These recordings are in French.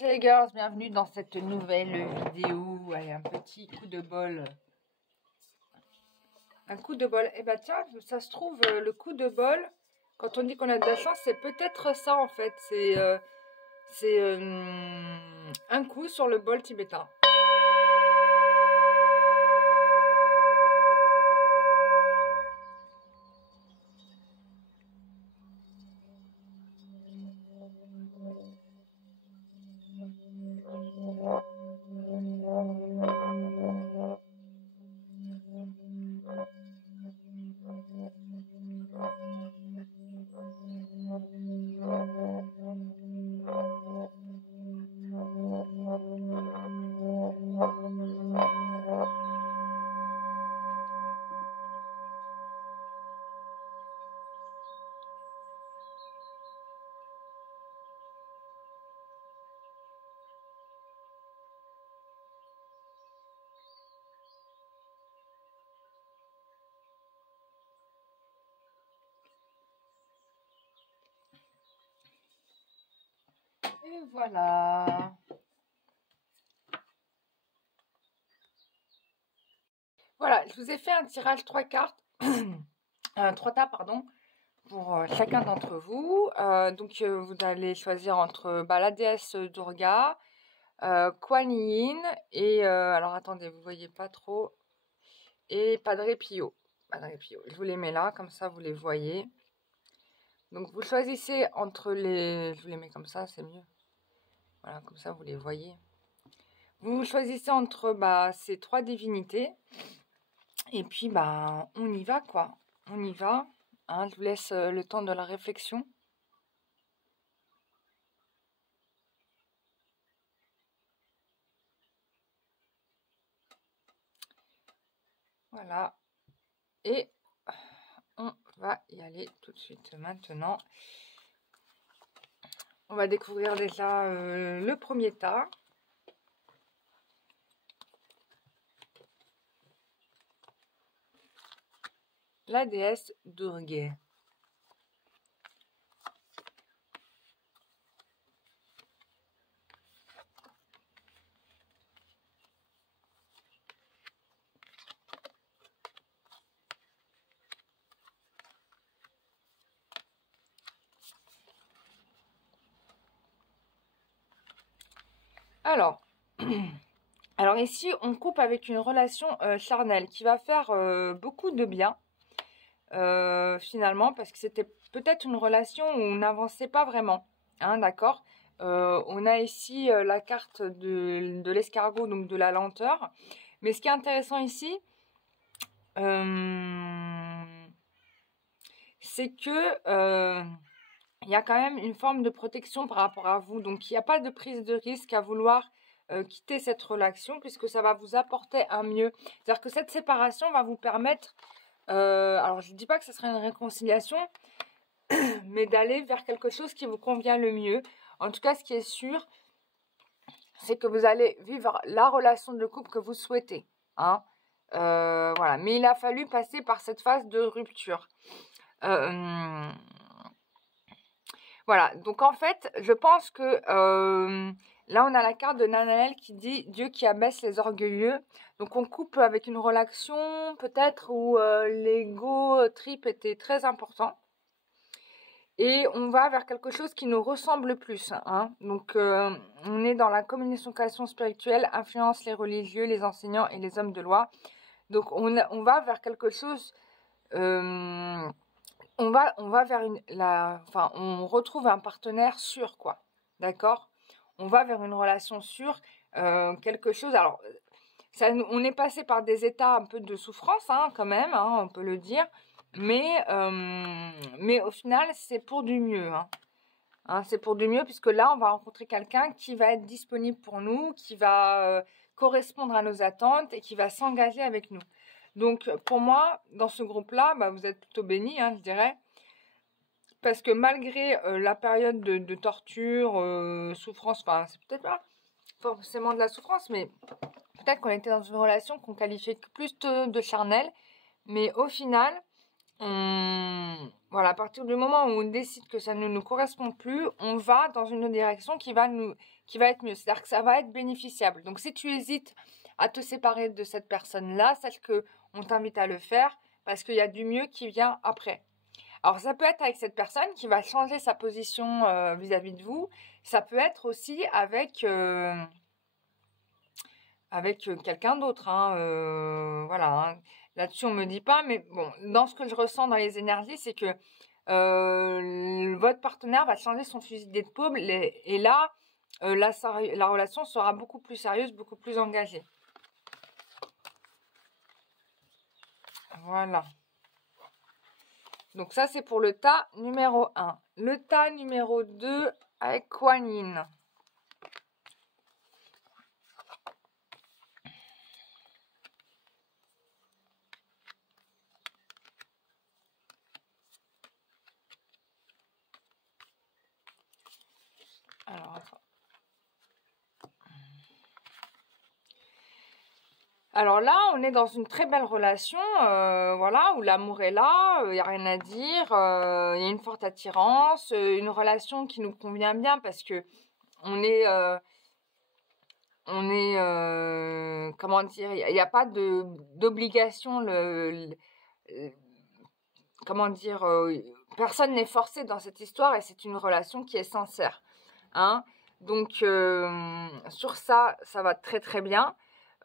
Hey girls, bienvenue dans cette nouvelle vidéo. Allez, un petit coup de bol. Un coup de bol. Eh ben tiens, ça se trouve, le coup de bol, quand on dit qu'on a de la chance, c'est peut-être ça en fait. C'est un coup sur le bol tibétain. Et voilà. Voilà, je vous ai fait un tirage 3 cartes, 3 tas, pardon, pour chacun d'entre vous. Donc, vous allez choisir entre la déesse Durga, Kuan Yin et... alors, attendez, vous voyez pas trop. Et Padre Pio. Padre Pio. Je vous les mets là, comme ça, vous les voyez. Donc, vous choisissez entre les... Je vous les mets comme ça, c'est mieux. Voilà, comme ça, vous les voyez. Vous choisissez entre ces trois divinités. Et puis, on y va, quoi. On y va. Hein, je vous laisse le temps de la réflexion. Voilà. Et on va y aller tout de suite maintenant. On va découvrir déjà le premier tas. La déesse Durga. Alors ici, on coupe avec une relation charnelle qui va faire beaucoup de bien, finalement, parce que c'était peut-être une relation où on n'avançait pas vraiment, hein, d'accord. On a ici la carte de l'escargot, donc de la lenteur. Mais ce qui est intéressant ici, c'est que il y a quand même une forme de protection par rapport à vous. Donc, il n'y a pas de prise de risque à vouloir quitter cette relation puisque ça va vous apporter un mieux. C'est-à-dire que cette séparation va vous permettre, alors je ne dis pas que ce sera une réconciliation, mais d'aller vers quelque chose qui vous convient le mieux. En tout cas, ce qui est sûr, c'est que vous allez vivre la relation de couple que vous souhaitez. Hein. Voilà. Mais il a fallu passer par cette phase de rupture. Voilà, donc en fait, je pense que là, on a la carte de Nanaël qui dit « Dieu qui abaisse les orgueilleux ». Donc, on coupe avec une relation peut-être où l'ego trip était très important. Et on va vers quelque chose qui nous ressemble plus. Hein. Donc, on est dans la communication spirituelle, influence les religieux, les enseignants et les hommes de loi. Donc, on va vers quelque chose... on va vers on retrouve un partenaire sûr, quoi. D'accord? On va vers une relation sûre, quelque chose. Alors, on est passé par des états un peu de souffrance, hein, quand même, hein, on peut le dire. Mais au final, c'est pour du mieux. Hein, c'est pour du mieux, puisque là, on va rencontrer quelqu'un qui va être disponible pour nous, qui va correspondre à nos attentes et qui va s'engager avec nous. Donc, pour moi, dans ce groupe-là, vous êtes plutôt bénis, hein, je dirais. Parce que malgré la période de torture, souffrance, enfin, c'est peut-être pas forcément de la souffrance, mais peut-être qu'on était dans une relation qu'on qualifiait plus de charnelle. Mais au final, voilà, à partir du moment où on décide que ça ne nous correspond plus, on va dans une direction qui va être mieux. C'est-à-dire que ça va être bénéficiable. Donc, si tu hésites à te séparer de cette personne-là, sache que on t'invite à le faire parce qu'il y a du mieux qui vient après. Alors, ça peut être avec cette personne qui va changer sa position vis-à-vis de vous. Ça peut être aussi avec quelqu'un d'autre, hein, voilà, hein. Là-dessus, on me dit pas, mais bon, dans ce que je ressens dans les énergies, c'est que votre partenaire va changer son fusil d'épaule et là, la relation sera beaucoup plus sérieuse, beaucoup plus engagée. Voilà. Donc ça, c'est pour le tas numéro 1. Le tas numéro 2 avec Kuan Yin. Alors, attends. Alors là, on est dans une très belle relation, voilà, où l'amour est là, il n'y a rien à dire, il y a une forte attirance, une relation qui nous convient bien parce que on est, comment dire, il n'y a pas d'obligation, comment dire, personne n'est forcé dans cette histoire et c'est une relation qui est sincère, hein. Donc, sur ça, ça va très très bien.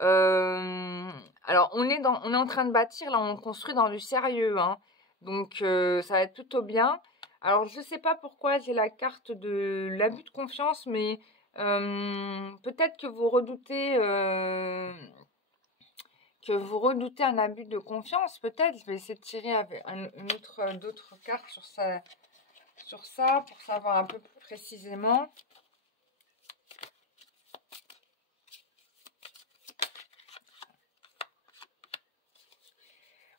Alors, on est en train de bâtir, là, on construit dans du sérieux, hein. Donc, ça va être plutôt bien. Alors, je ne sais pas pourquoi j'ai la carte de l'abus de confiance, mais peut-être que vous redoutez un abus de confiance. Peut-être, je vais essayer de tirer avec d'autres cartes sur ça pour savoir un peu plus précisément.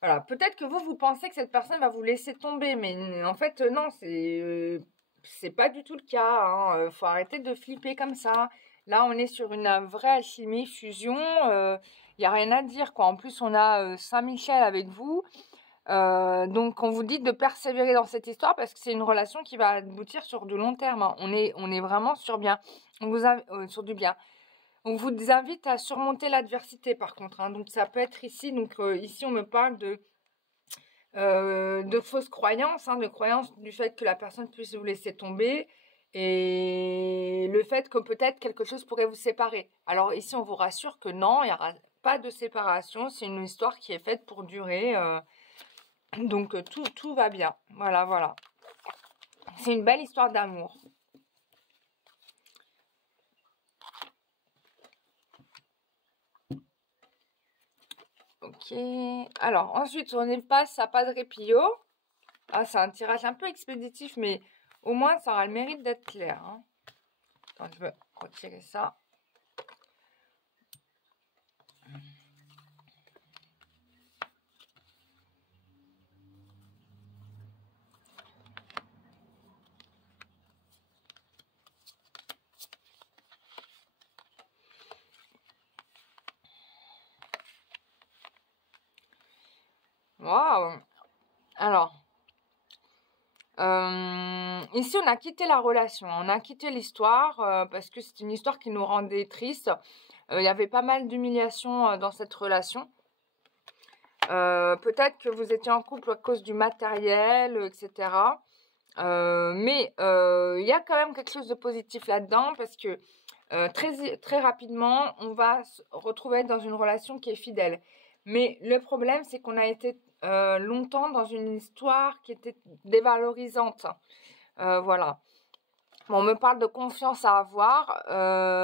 Voilà, peut-être que vous pensez que cette personne va vous laisser tomber, mais en fait, non, c'est pas du tout le cas, hein. Faut arrêter de flipper comme ça. Là, on est sur une vraie alchimie, fusion. Il n'y a rien à dire, quoi. En plus, on a Saint-Michel avec vous. Donc, on vous dit de persévérer dans cette histoire parce que c'est une relation qui va aboutir sur du long terme, hein. On est vraiment sur bien. Sur du bien. On vous invite à surmonter l'adversité, par contre, hein. Donc, ça peut être ici. Donc, ici, on me parle de fausses croyances, hein, de croyances du fait que la personne puisse vous laisser tomber et le fait que peut-être quelque chose pourrait vous séparer. Alors ici, on vous rassure que non, il n'y aura pas de séparation. C'est une histoire qui est faite pour durer. Donc tout va bien. Voilà, voilà. C'est une belle histoire d'amour. Ok. Alors, ensuite, on passe à Padre Pio. Ah, c'est un tirage un peu expéditif, mais au moins, ça aura le mérite d'être clair, hein. Attends, je vais retirer ça. Waouh! Alors, ici, on a quitté la relation, on a quitté l'histoire parce que c'est une histoire qui nous rendait triste. Il y avait pas mal d'humiliation dans cette relation. Peut-être que vous étiez en couple à cause du matériel, etc. Mais il y a quand même quelque chose de positif là-dedans parce que très, très rapidement, on va se retrouver dans une relation qui est fidèle. Mais le problème, c'est qu'on a été longtemps dans une histoire qui était dévalorisante. Voilà. Bon, on me parle de confiance à avoir.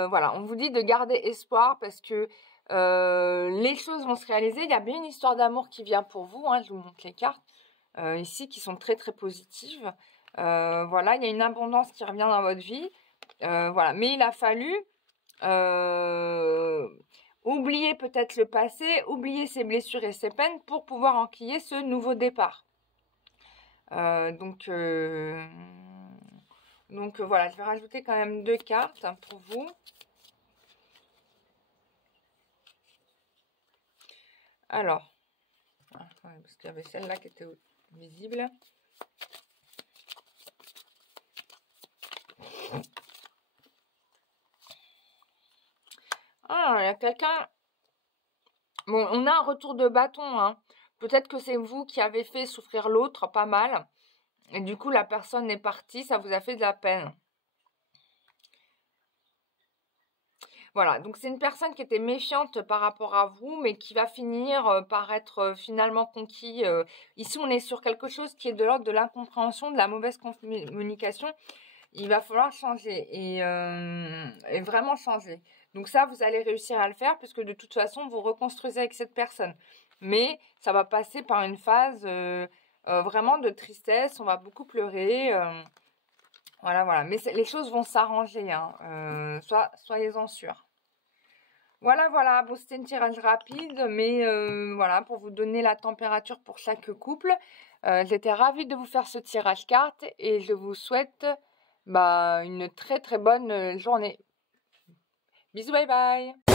Voilà, on vous dit de garder espoir parce que les choses vont se réaliser. Il y a bien une histoire d'amour qui vient pour vous, hein, je vous montre les cartes ici qui sont très très positives. Voilà, il y a une abondance qui revient dans votre vie. Voilà, mais il a fallu oublier peut-être le passé, oublier ses blessures et ses peines pour pouvoir enquiller ce nouveau départ. Donc voilà, je vais rajouter quand même 2 cartes pour vous. Alors, parce qu'il y avait celle-là qui était visible. Ah, il y a quelqu'un... Bon, on a un retour de bâton, hein. Peut-être que c'est vous qui avez fait souffrir l'autre pas mal. Et du coup, la personne est partie, ça vous a fait de la peine. Voilà, donc c'est une personne qui était méfiante par rapport à vous, mais qui va finir par être finalement conquis. Ici, on est sur quelque chose qui est de l'ordre de l'incompréhension, de la mauvaise communication. Il va falloir changer et vraiment changer. Donc ça, vous allez réussir à le faire puisque de toute façon, vous reconstruisez avec cette personne. Mais ça va passer par une phase vraiment de tristesse. On va beaucoup pleurer. Voilà, voilà. Mais les choses vont s'arranger, hein. Soyez-en sûrs. Voilà, voilà. Bon, c'était un tirage rapide, mais voilà, pour vous donner la température pour chaque couple. J'étais ravie de vous faire ce tirage carte et je vous souhaite une très très bonne journée. Bisous, bye bye.